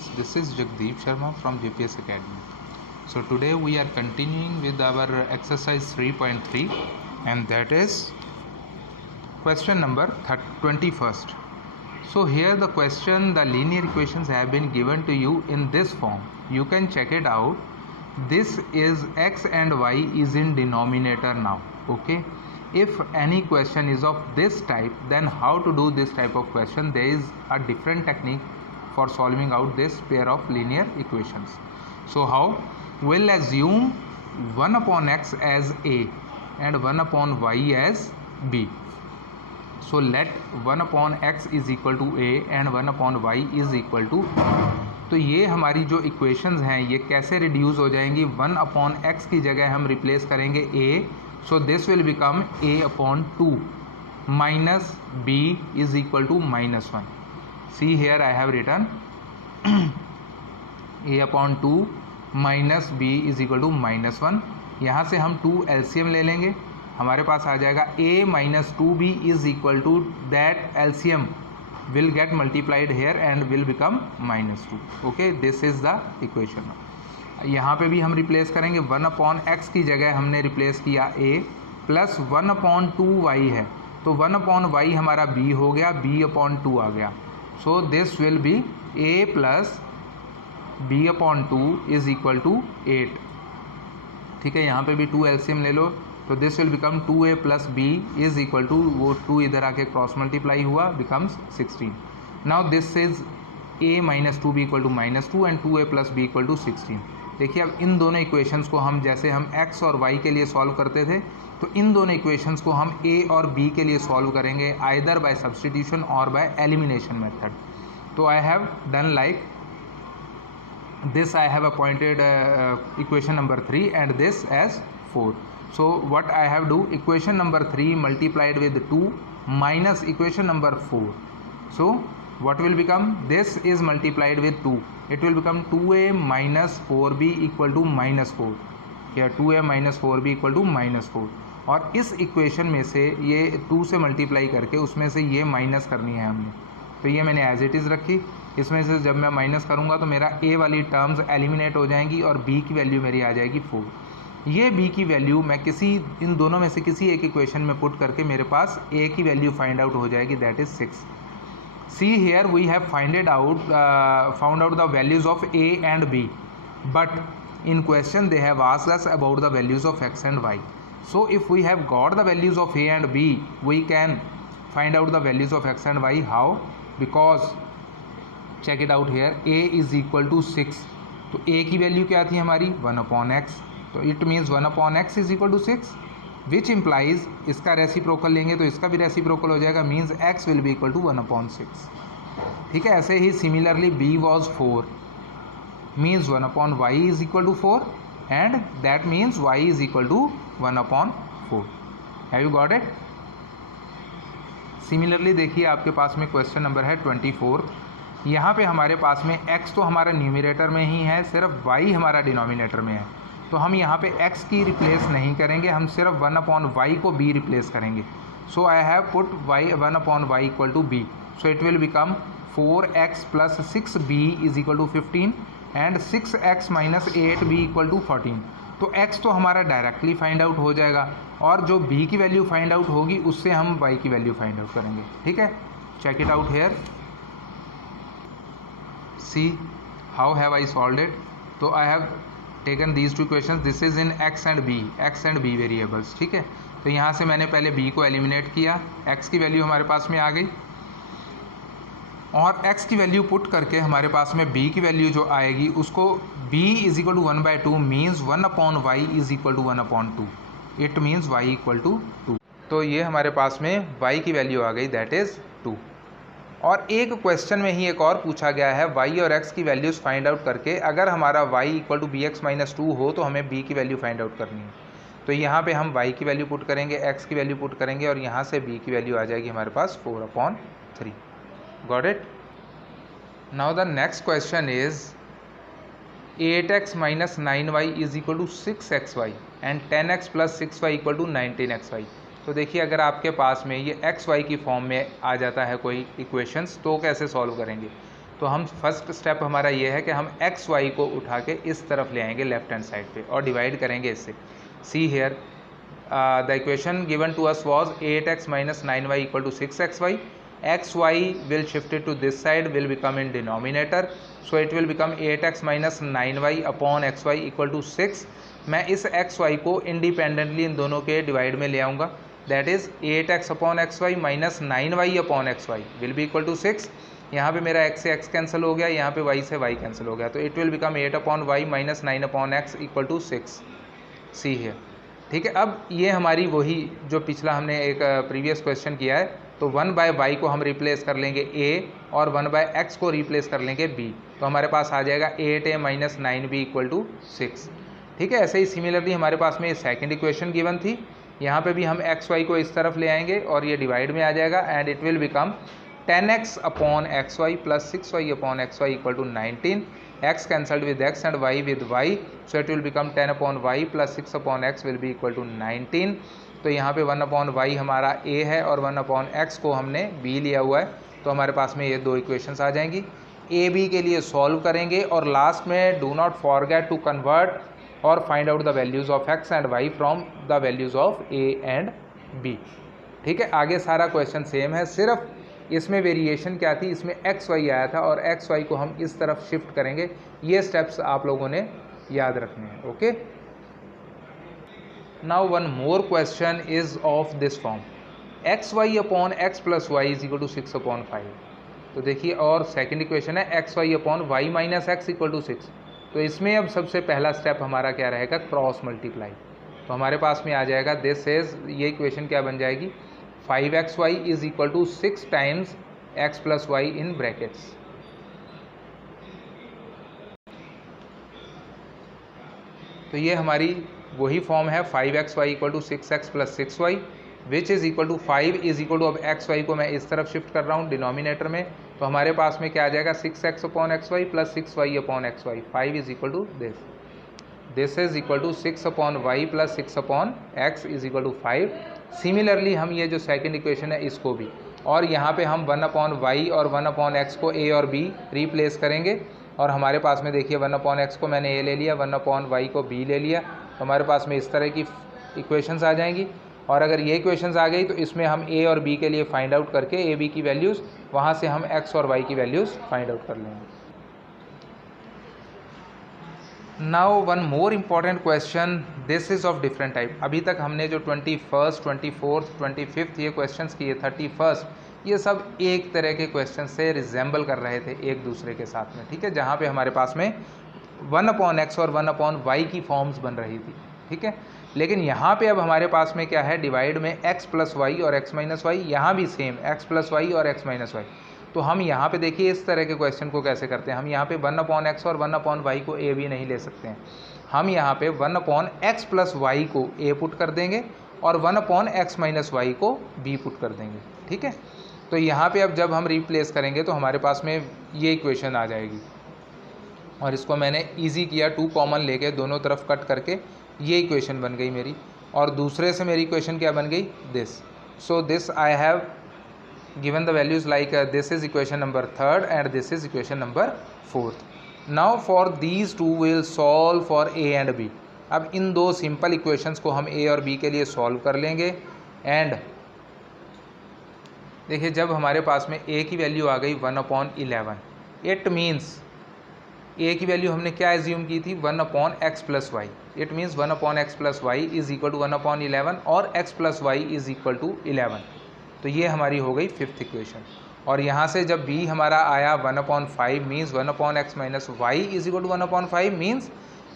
students, this is Jagdeep Sharma from JPS Academy. So today we are continuing with our exercise 3.3 and that is question number 21st. So here the question, the linear equations have been given to you in this form. You can check it out. This is x and y is in denominator now. Okay. If any question is of this type, then how to do this type of question? There is a different technique for solving out this pair of linear equations. So how? We'll assume 1 upon x as a and 1 upon y as b. So let 1 upon x is equal to a and 1 upon y is equal to तो ये हमारी जो equations हैं ये कैसे reduce हो जाएंगी? 1 upon x की जगह हम रिप्लेस करेंगे a. So this will become a upon 2 minus b is equal to minus 1. See here I have written a upon 2 minus b is equal to minus 1. यहाँ से हम 2 LCM ले लेंगे, हमारे पास आ जाएगा a minus 2b is equal to that LCM will get multiplied here and will become minus 2. Okay, this is the equation. यहाँ पे भी हम रिप्लेस करेंगे 1 अपॉन x की जगह हमने रिप्लेस किया a प्लस 1 अपॉन 2y है तो 1 अपॉन y हमारा b हो गया, b अपॉन 2 आ गया. So this will be a plus b upon 2 is equal to 8. ठीक है, यहाँ पे भी 2 LCM ले लो तो this will become 2a plus b is equal to वो 2 इधर आके क्रॉस मल्टीप्लाई हुआ becomes 16. Now this is a minus 2b equal to minus 2 and 2a plus b equal to 16. देखिए अब इन दोनों इक्वेशंस को हम जैसे हम x और y के लिए सॉल्व करते थे तो इन दोनों इक्वेशंस को हम a और b के लिए सॉल्व करेंगे आइदर बाय सब्स्टिट्यूशन और बाय एलिमिनेशन मेथड. तो I have done like this I have appointed equation number 3 and this as 4. So what I have do, equation number 3 multiplied with 2 minus equation number 4. So what will become? This is multiplied with 2. It will become 2a minus 4b equal to minus 4. Here 2a minus 4b equal to minus 4. और इस equation में से ये 2 से multiply करके उसमें से ये माइनस करनी है हमने, तो ये मैंने एज इट इज़ रखी. इसमें से जब मैं माइनस करूँगा तो मेरा a वाली टर्म्स एलिमिनेट हो जाएंगी और b की वैल्यू मेरी आ जाएगी 4. ये b की वैल्यू मैं किसी इन दोनों में से किसी एक इक्वेशन में पुट करके मेरे पास a की वैल्यू फाइंड आउट हो जाएगी, that is 6. See here we have found out the values of a and b, but in question they have asked us about the values of x and y. So if we have got the values of a and b, we can find out the values of x and y. How? Because check it out here, a is equal to 6. तो a की value क्या थी हमारी 1 upon x, तो it means 1 upon x is equal to 6 which implies इसका reciprocal लेंगे तो इसका भी रेसिप्रोकल हो जाएगा, means x will be equal to 1 upon 6. ठीक है, ऐसे ही similarly b was 4 means 1 upon y is equal to 4 and that means y is equal to 1 upon 4. Have you got it? Similarly देखिए आपके पास में क्वेश्चन नंबर है 24. यहाँ पे हमारे पास में x तो हमारा न्यूमरेटर में ही है, सिर्फ y हमारा डिनोमिनेटर में है. तो हम यहाँ पे x की रिप्लेस नहीं करेंगे, हम सिर्फ 1 अपॉन y को b रिप्लेस करेंगे. So I have put y 1 upon y equal to b. So it will become 4x plus 6b is equal to 15 and 6x minus 8b equal to 14. तो x तो हमारा directly find out हो जाएगा और जो b की value find out होगी उससे हम y की वैल्यू फाइंड आउट करेंगे. ठीक है, check it out here. See how have I solved it? So I have taken these two equations. This is in x and b variables. ठीक है, तो यहाँ से मैंने पहले b को एलिमिनेट किया, x की वैल्यू हमारे पास में आ गई और x की वैल्यू पुट करके हमारे पास में b की वैल्यू जो आएगी उसको b is equal to 1/2 means 1 upon y is equal to 1 upon 2. It means y equal to 2. तो ये हमारे पास में y की वैल्यू आ गई, दैट इज़ 2. और एक क्वेश्चन में ही एक और पूछा गया है y और x की वैल्यूज़ फाइंड आउट करके अगर हमारा y equal to bx minus 2 हो तो हमें b की वैल्यू फाइंड आउट करनी है. तो यहाँ पे हम y की वैल्यू पुट करेंगे, x की वैल्यू पुट करेंगे और यहाँ से b की वैल्यू आ जाएगी हमारे पास 4 upon 3. Got it? Now the next question is 8x minus 9y is equal to 6xy and 10x plus 6y equal to 19xy. तो देखिए अगर आपके पास में ये एक्स वाई की फॉर्म में आ जाता है कोई इक्वेशंस तो कैसे सॉल्व करेंगे. तो हम फर्स्ट स्टेप हमारा ये है कि हम एक्स वाई को उठा के इस तरफ ले आएंगे लेफ्ट हैंड साइड पे और डिवाइड करेंगे इससे। See here the equation given to us was 8x minus 9y equal to 6xy. xy will shift it to this side, will become in denominator, so it will become 8x minus 9y upon xy equal to 6. मैं इस xy को independently इन दोनों के divide में ले आऊँगा, that is 8x upon xy minus 9y upon xy will be equal to 6. यहाँ पे मेरा x से x कैंसिल हो गया, यहाँ पे y से y कैंसिल हो गया, तो it will become 8 upon y minus 9 upon x equal to 6. See है, ठीक है. अब ये हमारी वही जो पिछला हमने एक प्रीवियस क्वेश्चन किया है, तो 1 बाय वाई को हम रिप्लेस कर लेंगे a और 1 बाय x को रिप्लेस कर लेंगे b, तो हमारे पास आ जाएगा 8a minus 9b equal to 6. ठीक है. ऐसे ही सिमिलरली हमारे पास में सेकंड इक्वेशन गिवन थी, यहाँ पे भी हम एक्स वाई को इस तरफ ले आएंगे और ये डिवाइड में आ जाएगा and it will become 10x upon x y plus 6y upon x y equal to 19. x cancelled with x and y with y, so it will become 10 upon y plus 6 upon x will be equal to 19. तो यहाँ पे 1 upon y हमारा a है और 1 upon x को हमने b लिया हुआ है, तो हमारे पास में ये दो इक्वेशंस आ जाएंगी. a b के लिए सॉल्व करेंगे और लास्ट में do not forget to convert और find out the values of x and y from the values of a and b. ठीक है. आगे सारा क्वेश्चन सेम है, सिर्फ इसमें वेरिएशन क्या थी, इसमें एक्स वाई आया था और एक्स वाई को हम इस तरफ शिफ्ट करेंगे. ये स्टेप्स आप लोगों ने याद रखने हैं. Okay. Now one more question is of this form, x y upon x plus y is equal to 6 upon 5. तो देखिए, और सेकेंड इक्वेशन है x y upon y minus x equal to 6. तो इसमें अब सबसे पहला स्टेप हमारा क्या रहेगा, क्रॉस मल्टीप्लाई. तो हमारे पास में आ जाएगा दिस इज, ये इक्वेशन क्या बन जाएगी, 5xy is equal to 6 times x plus y in brackets. तो ये हमारी वही फॉर्म है 5xy equal to 6x plus 6y which is equal to 5 is equal to, अब xy को मैं इस तरफ शिफ्ट कर रहा हूँ डिनोमिनेटर में, तो हमारे पास में क्या आ जाएगा 6x upon xy plus 6y upon xy. 5 is equal to this is equal to 6 upon y plus 6 upon x is equal to 5. Similarly हम ये जो सेकंड इक्वेशन है इसको भी, और यहाँ पे हम 1 अपॉन वाई और 1 अपॉन एक्स को a और b रिप्लेस करेंगे, और हमारे पास में देखिए 1 अपॉन एक्स को मैंने a ले लिया, 1 अपॉन वाई को b ले लिया, तो हमारे पास में इस तरह की इक्वेशंस आ जाएंगी. और अगर ये इक्वेशंस आ गई तो इसमें हम a और b के लिए फाइंड आउट करके a b की वैल्यूज़, वहाँ से हम x और y की वैल्यूज़ फाइंड आउट कर लेंगे. Now one more important question, this is of different type. अभी तक हमने जो 21st, 24th, 25th ये क्वेश्चंस किए, 31st, ये सब एक तरह के क्वेश्चन से रिजेंबल कर रहे थे एक दूसरे के साथ में. ठीक है. जहाँ पे हमारे पास में 1 अपॉन एक्स और 1 अपॉन वाई की फॉर्म्स बन रही थी. ठीक है. लेकिन यहाँ पे अब हमारे पास में क्या है, डिवाइड में x प्लस वाई और x माइनस वाई, यहाँ भी सेम x प्लस वाई और x माइनस वाई. तो हम यहाँ पे देखिए इस तरह के क्वेश्चन को कैसे करते हैं. हम यहाँ पे 1 अपॉन एक्स और 1 अपॉन वाई को a भी नहीं ले सकते हैं. हम यहाँ पे 1 अपॉन एक्स प्लस वाई को a पुट कर देंगे और 1 अपॉन एक्स माइनस वाई को b पुट कर देंगे. ठीक है. तो यहाँ पे अब जब हम रिप्लेस करेंगे तो हमारे पास में ये इक्वेशन आ जाएगी, और इसको मैंने ईजी किया, 2 कॉमन लेके दोनों तरफ कट करके ये इक्वेशन बन गई मेरी. और दूसरे से मेरी इक्वेशन क्या बन गई, this. So this I have given the values like this is equation number 3rd and this is equation number 4th. Now for these two we'll solve for a and b. अब इन दो simple equations को हम a और b के लिए solve कर लेंगे. And देखिए, जब हमारे पास में a की वैल्यू आ गई 1 अपॉन 11, इट मीन्स a की वैल्यू हमने क्या एज्यूम की थी, 1 upon x plus y. It means 1 upon x plus y is equal to 1 upon 11 और x plus y is equal to 11. तो ये हमारी हो गई 5th इक्वेशन. और यहाँ से जब b हमारा आया 1 upon 5 means 1 upon x minus y is equal to 1 upon 5 means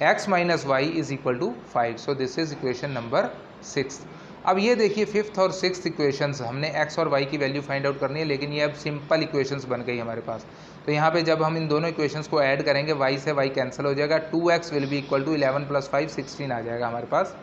x minus y is equal to 5. So this is equation number 6. अब ये देखिए 5th और 6th इक्वेशंस, हमने x और y की वैल्यू फाइंड आउट करनी है, लेकिन ये अब सिंपल इक्वेशंस बन गई हमारे पास. तो यहाँ पे जब हम इन दोनों इक्वेशंस को ऐड करेंगे, y से y कैंसिल हो जाएगा, 2x will be equal to 11 plus 5 16 आ जाएगा हमारे पास,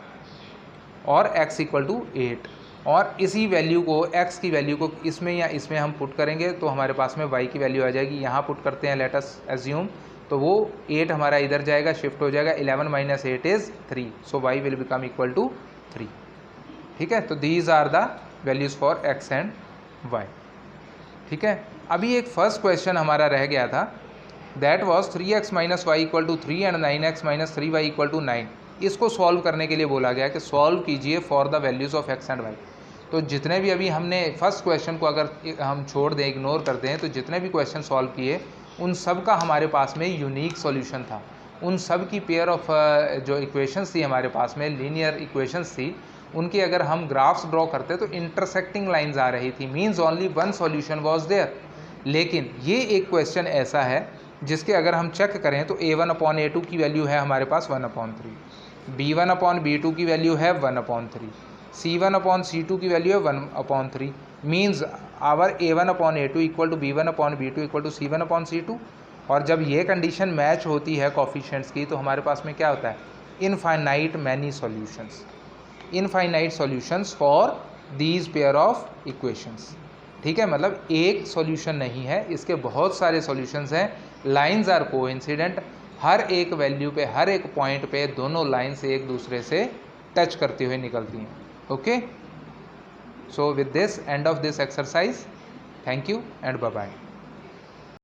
और x इक्वल टू 8. और इसी वैल्यू को, x की वैल्यू को इसमें या इसमें हम पुट करेंगे तो हमारे पास में y की वैल्यू आ जाएगी. यहाँ पुट करते हैं, लेट अस एज्यूम, तो वो 8 हमारा इधर जाएगा, शिफ्ट हो जाएगा, 11 minus 8 is 3. So y will become equal to 3. ठीक है. तो these are the values for x and y. ठीक है. अभी एक फर्स्ट क्वेश्चन हमारा रह गया था, that was 3x minus y equal to 3 and 9x minus 3y equal to 9। इसको सॉल्व करने के लिए बोला गया कि सॉल्व कीजिए for the values of x and y। तो जितने भी अभी हमने फर्स्ट क्वेश्चन को अगर हम छोड़ दें, इग्नोर करते हैं, तो जितने भी क्वेश्चन सॉल्व किए उन सब का हमारे पास में यूनिक सॉल्यूशन था। उन सब की पेयर ऑफ जो इक्वेशंस थी हमारे पास में, लीनियर इक्वेशंस थी, उनके अगर हम ग्राफ्स ड्रॉ करते तो इंटरसेक्टिंग लाइंस आ रही थी, means only one solution was there. लेकिन ये एक क्वेश्चन ऐसा है जिसके अगर हम चेक करें तो a1/a2 की वैल्यू है हमारे पास 1/3, b1/b2 की वैल्यू है 1/3, c1/c2 की वैल्यू है 1/3, means our a1/a2 equal to b1/b2 equal to c1/c2। और जब ये कंडीशन मैच होती है कोफिशिएंट्स की, तो हमारे पास में क्या होता है, infinite many solutions, infinite solutions for these pair of equations. ठीक है, मतलब एक सॉल्यूशन नहीं है, इसके बहुत सारे सॉल्यूशंस हैं। लाइंस आर कोइंसिडेंट, हर एक वैल्यू पे, हर एक पॉइंट पे दोनों लाइंस एक दूसरे से टच करती हुई निकलती हैं। Okay, so with this end of this exercise, thank you and bye bye.